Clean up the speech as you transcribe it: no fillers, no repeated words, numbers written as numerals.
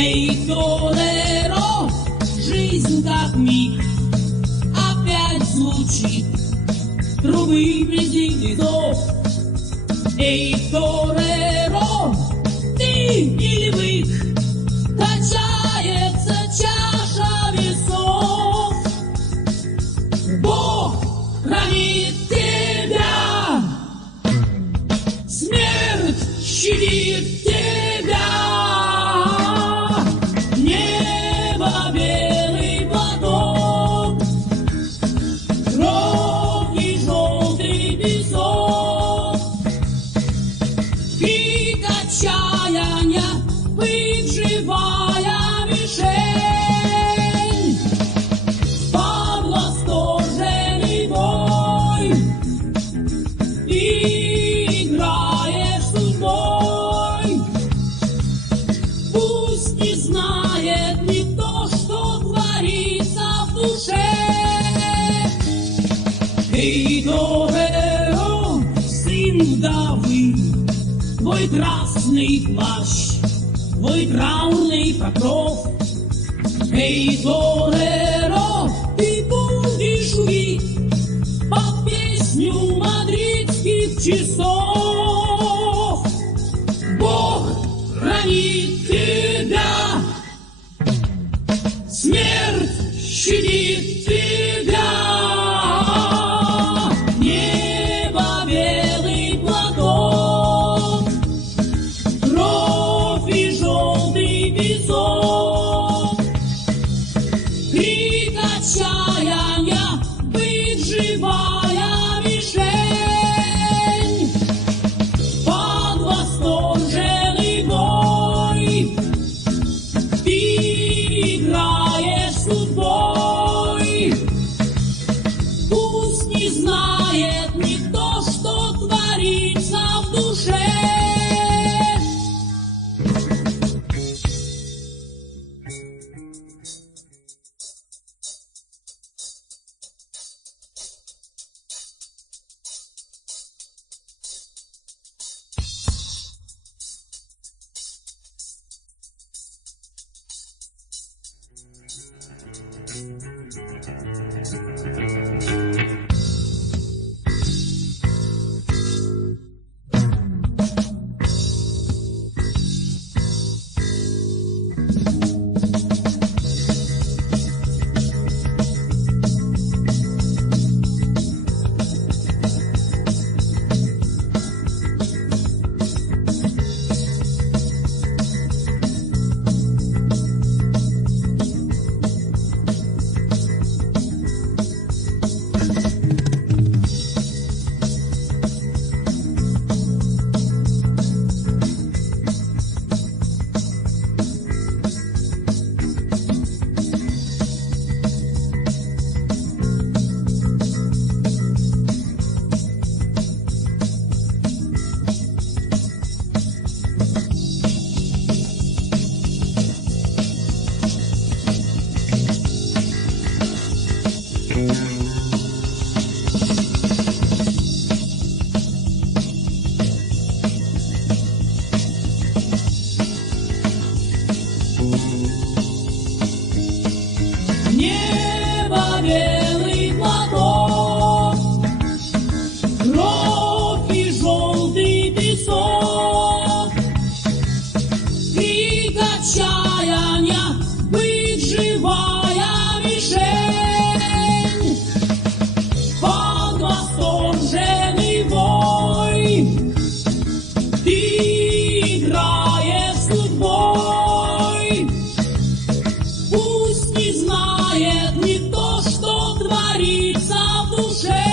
Эй, Толеро, жизнь как миг, опять звучит трубы близких зов. Эй, Толеро, ты или бык, качается чаша весов. Бог хранит тебя, смерть щадит тебя. Небо белый платок, кровь и желтый песок. Крик отчаяния, бык живая мишень. Под восторженный бой играешь судьбой. Пусть не знает никто, что творится в душе. Эй, Толеро, сын вдовы, твой красный плащ, твой траурный покров. Эй, Толеро, ты будешь жить под песню мадридских часов. Бог хранит тебя, смерть щадит тебя. Небо белый платок, кровь и желтый песок. Крик отчаяния, бык живая мишень. Под восторженный бой ты играешь судьбой. Пусть не знает никто, что творится в душе. Небо белый платок, кровь и желтый песок. Крик отчаяния, бык живая мишень. Под восторженный бой ты играешь судьбой. Пусть не знает никто, что творится в душе.